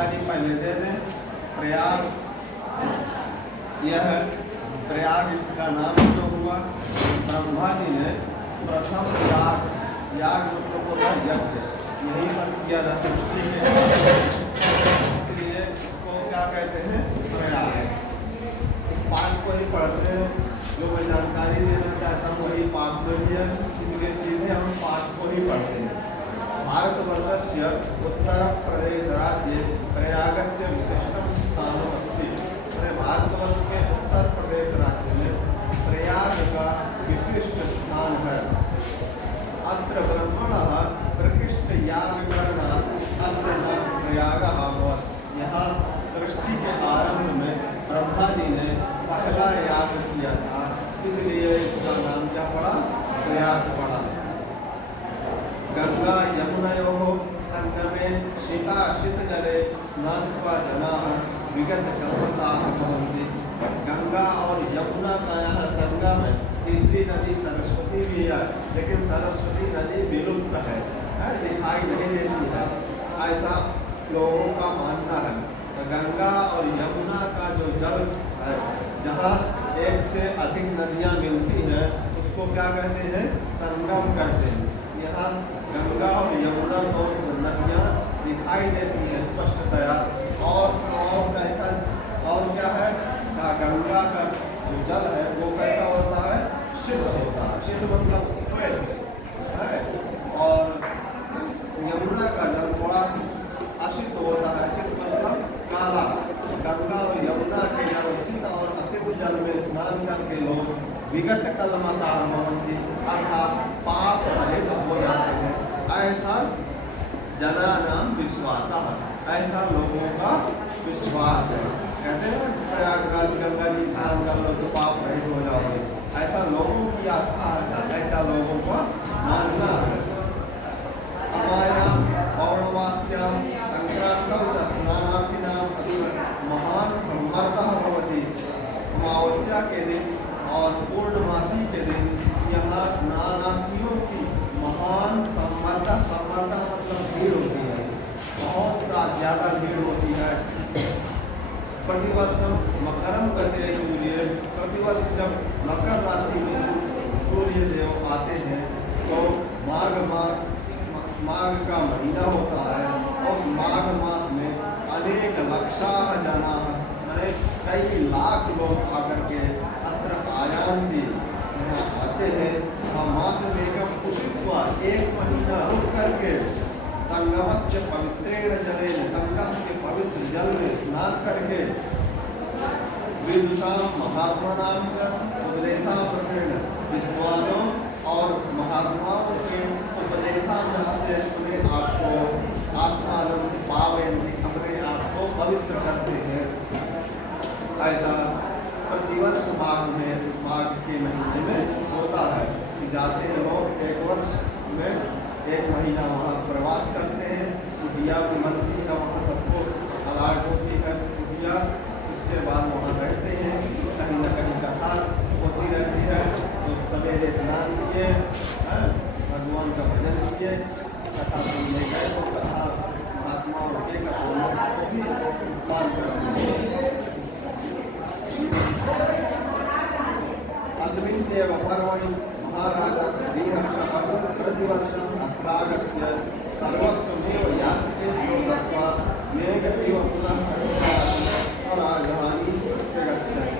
जानकारी पहले दे दें। प्रयाग, यह प्रयाग इसका नाम जो हुआ, ब्रह्मा जी ने प्रथम याग, याग मतलब होता है यज्ञ, यही पर किया था सृष्टि के, इसलिए इसको क्या कहते हैं, प्रयाग। इस पाठ को ही पढ़ते हैं, जो मैं जानकारी देना चाहता हूँ वही पाठ में भी है, इसलिए सीधे हम पाठ को ही पढ़ते हैं। भारतवर्षस्य उत्तर प्रदेश राज्य प्रयागस्य विशिष्टं स्थानम् अस्ति। भारतवर्ष के उत्तर प्रदेश राज्य में प्रयाग का विशिष्ट स्थान है। अत्र ब्रह्मणः प्रकृष्ट याग करणात् अस्य नाम प्रयागः अभवत्। यहाँ सृष्टि के आरंभ में ब्रह्मा जी ने पहला याग किया था, इसलिए इसका नाम क्या पड़ा, प्रयाग पड़ा। गंगा यमुनयोः संगमे शीतजले स्नात्वा जनाः विगतकल्मषाः भवन्ति। गंगा और यमुना का यहाँ संगम है। तीसरी नदी सरस्वती भी है, लेकिन सरस्वती नदी विलुप्त है, दिखाई नहीं देती है, ऐसा लोगों का मानना है। तो गंगा और यमुना का जो जल है, जहाँ एक से अधिक नदियाँ मिलती हैं, उसको क्या कहते हैं, संगम कहते हैं। यहाँ गंगा और यमुना दो नदियाँ दिखाई देती हैं स्पष्टतया। और कैसा, और क्या है, गंगा का जो जल है वो कैसा होता है, शुद्ध होता है, शुद्ध मतलब श्वेत है, और यमुना का जल थोड़ा अशुद्ध होता है, अशुद्ध मतलब काला। गंगा और यमुना के जल शुद्ध और अशुद्ध जल में स्नान करके लोग विगत कल्मषाः भवन्ति, अर्थात पाप रहित हो जाते हैं, ऐसा जनानां विश्वासः, ऐसा लोगों का विश्वास है। कहते हैं प्रयागराज गंगा जी स्नान कर लो तो पाप रहित हो जाओगे, ऐसा लोगों की आस्था है, ऐसा लोगों का मानना है। अमायां पौर्णमास्यां संक्रांतौ च स्नानार्थिनां अत्र महान सम्मर्दः भवति। अमावस्या के दिन और पूर्णमासी के दिन यहाँ स्नानार्थियों की महान सम्मर्दः मतलब भीड़ होती है, बहुत सा ज़्यादा भीड़ होती है। प्रतिवर्ष मकरम करते सूर्य, प्रतिवर्ष जब मकर राशि में सूर्य देव आते हैं तो माघ का महीना होता है, और उस माघ मास में अनेक लक्षाः जनाः, कई लाख लोग आकर के अत्र आयान्ति, यहाँ आते हैं। और मास एकम उषित्वा, एक महीना रुक करके संगमस्य पवित्रेण जलेन, संगम के पवित्र जल में स्नान करके विदुषां महात्मनां च उपदेशामृतेन, विद्वानों और महात्माओं के उपदेशामृत से अपने आप को आत्मानं पावयन्ति, अपने आप को पवित्र करते हैं। ऐसा प्रतिवर्ष माघ के महीने में होता है कि जाते हैं लोग, एक वर्ष में एक महीना वहाँ प्रवास करते हैं। कुटिया भी बनती है, वहाँ सबको अलाट होती है कुटिया, उसके बाद वहाँ रहते हैं, कहीं न कहीं कथा होती रहती है। तो सवेरे स्नान किए, भगवान का भजन किए, कथा सुनने गए तो कथा महात्माओं के कथाओं को भी पान करते हैं। अस्मिन् एव पर्वणि महाराजा श्रीहर्षः प्रतिवर्षम् अत्रागत्य सर्वस्वमेव याचकेभ्यो दत्त्वा मेघैव पुनः स्वराजधानीं प्रत्यगच्छत्।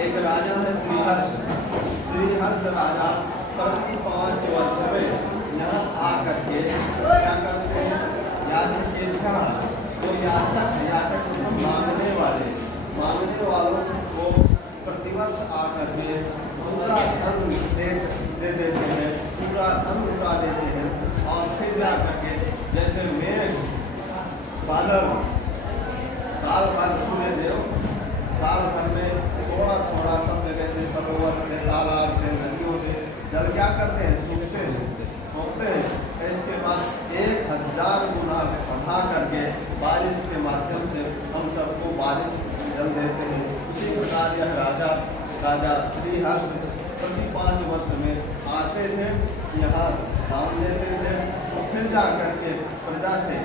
एक राजा है श्रीहर्ष राजा प्रति 5 वर्ष में यहाँ आकर के क्या करते हैं, याचकेभ्यः, जो याचक मांगने वालों को प्रतिवर्ष आकर के पूरा धन दे देते हैं, पूरा धन लुटा देते हैं। और फिर जा करके जैसे मेघ बादल साल भर, सूर्य देव साल भर में थोड़ा थोड़ा सब जगह से, सरोवर से, तालाब से, नदियों से जल क्या करते हैं, सूखते हैं। इसके बाद 1000 गुना बढ़ा करके बारिश के माध्यम से हम सबको बारिश जल देते हैं। उसी प्रकार यह राजा श्रीहर्ष प्रति 5 वर्ष में आते थे, यहाँ दान देते थे, और फिर जा करके प्रजा से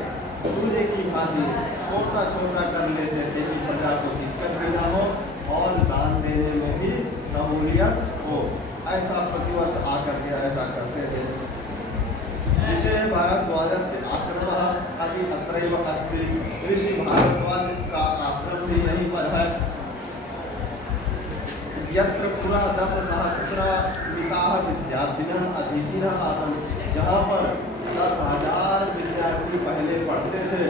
सूर्य की भांति छोटा छोटा कर लेते थे कि प्रजा को दिक्कत भी ना हो और दान देने में भी सहूलियत हो। ऐसा प्रतिवर्ष आकर के ऐसा करते थे। विषय भारद्वाज से आश्रम अभी अत्रैव अस्ति। ऋषि भारद्वाज का आश्रम भी यहीं पर है। यत्र पुरा 10,000 विद्यार्थिनः अतिथिनः आसन्, जहाँ पर 10,000 विद्यार्थी पहले पढ़ते थे।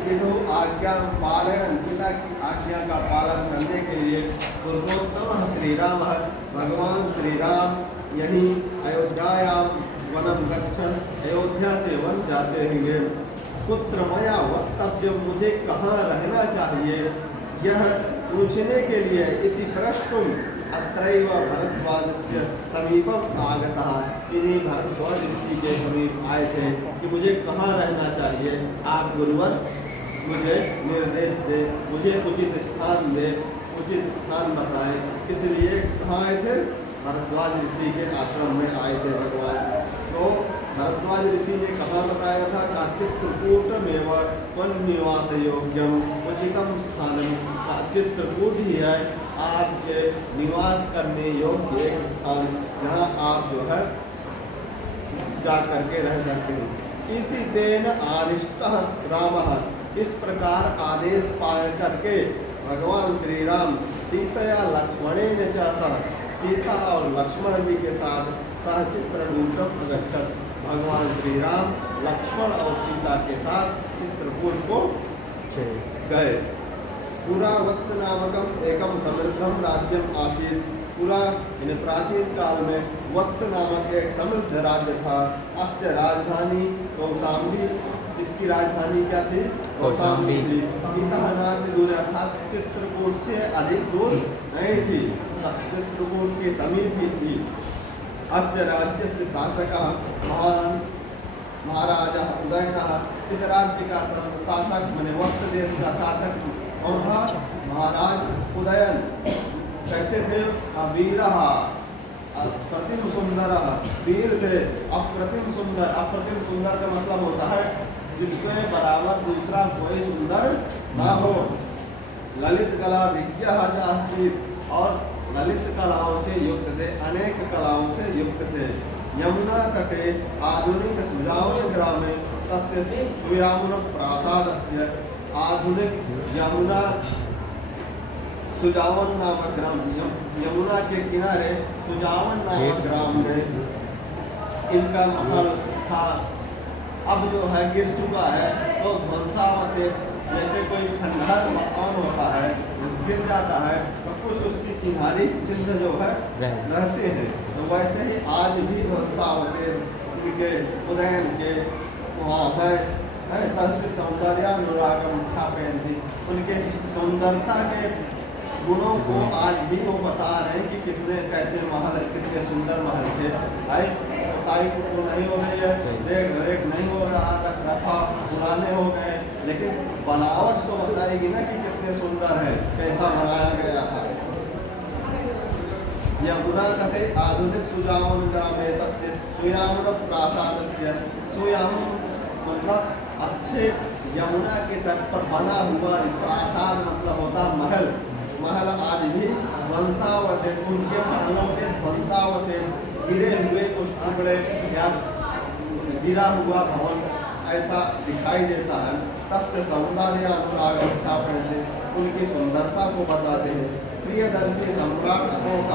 विदु आज्ञा पालन, पिता की आज्ञा का पालन करने के लिए पुरुषोत्तम श्री राम, भगवान श्री राम यही अयोध्यायाम वनम गच्छन्, अयोध्या से वन जाते होंगे। पुत्र मया वस्तव्य, मुझे कहाँ रहना चाहिए यह पूछने के लिए इति प्रष्टुम अत्रैव भरद्वाजस्य समीपम आगतः, इन्हीं भरद्वाज ऋषि के समीप आए थे कि मुझे कहाँ रहना चाहिए, आप गुरुवर मुझे निर्देश दे, मुझे उचित स्थान दे, उचित स्थान बताएं। इसलिए कहाँ आए थे? भरद्वाज ऋषि के आश्रम में आए थे भगवान। तो भरद्वाज ऋषि ने कहाँ बताया था? का चित्रकूटमेव वन्निवास योग्यम उचितम स्थानम, का चित्रकूट ही है आपके निवास करने योग्य एक स्थान, जहाँ आप जो है जा करके रह सकते हैं। इति तेन आदिष्टः रामः, इस प्रकार आदेश पालन करके भगवान श्री राम सीतया लक्ष्मणेन च सह, सीता और लक्ष्मण जी के साथ सह चित्रकूटम अगच्छत्, भगवान श्री राम लक्ष्मण और सीता के साथ चित्रकूट को गए। पुरा वत्स नामकम एकम समृद्धम राज्यम आसीत्, पुरा प्राचीन काल में वत्स नामक एक समृद्ध राज्य था। अस्य राजधानी कौशाम्बी, इसकी राजधानी क्या थी? कौशाम्बी थी। इतः नाति दूर, अर्थात चित्रकूट से अधिक दूर नहीं थी, चित्रकूट के समीप ही थी। अस्य राज्य से शासक महान महाराजा उदयनः, इस राज्य का शासक मैंने वत्स देश का शासक कौन था? महाराज उदयन। कैसे थे? वीर अप्रतिम सुंदर, वीर थे अप्रतिम सुंदर। अप्रतिम सुंदर का मतलब होता है जिनके बराबर दूसरा कोई सुंदर ना हो। ललित कला विज्ञ आसीत्, और ललित कलाओं से युक्त थे, अनेक कलाओं से युक्त थे। यमुना तटे आधुनिक सुजावन ग्रामे तस्य सुयामुन प्रासादस्य, आधुनिक यमुना सुजावन नामक ग्राम, यमुना के किनारे सुजावन नामक ग्राम में इनका महल था। अब जो है गिर चुका है, तो ध्वंसावशेष, जैसे कोई खंडहर मकान होता है गिर जाता है तो कुछ उसकी चिन्हारी चिन्ह जो है रहते हैं, तो वैसे ही आज भी ध्वंसावशेष उनके उदयन के वहाँ है। तस्य सौंदर्यानुरागम ख्यापयन्ति, उनके सौंदर्यता के गुणों को आज भी वो बता रहे हैं कि कितने कैसे महल, कितने सुंदर महल थे। भाई ताई को नहीं हो रही है, देख रेख नहीं हो रहा, रख रखा पुराने हो गए, लेकिन बनावट तो बताएगी ना कि कितने सुंदर है, कैसा बनाया गया था। यमुना तटे आधुनिक सुजावन ग्रामे तस्य सुयामुन प्रासादस्य, सुयामुन मतलब अच्छे यमुना के तट पर बना हुआ, प्रासाद मतलब होता महल। महल आज भी ध्वंसावशेष, उनके महलों के ध्वंसावशेष, गिरे हुए कुछ टुकड़े या गिरा हुआ भवन ऐसा दिखाई देता है। तस्य सौंदर्य अनुरागम ख्यापयन्ति, उनकी सुंदरता को बताते हैं। प्रियदर्शी सम्राट अशोक,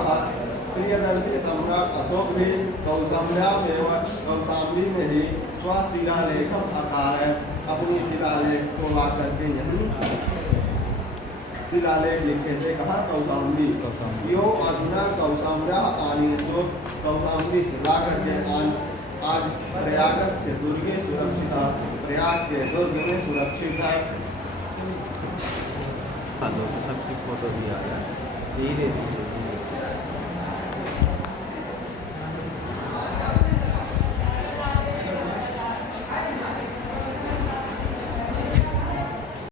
प्रियदर्शी सम्राट अशोक भी कौशाम्बी में ही स्वशिलालेखम आकार है, अपनी शिलालेख को ला करके यहीं शिलालेख लिखे थे। कहाँ? कौशाम्बी। यो अधुना कौशाम्ब्या आनी, जो कौशाम्बी से ला करके आज प्रयाग से दुर्गे सुरक्षित, प्रयाग के दुर्ग में सुरक्षित है। सबकी फोटो भी आ रहा है धीरे धीरे।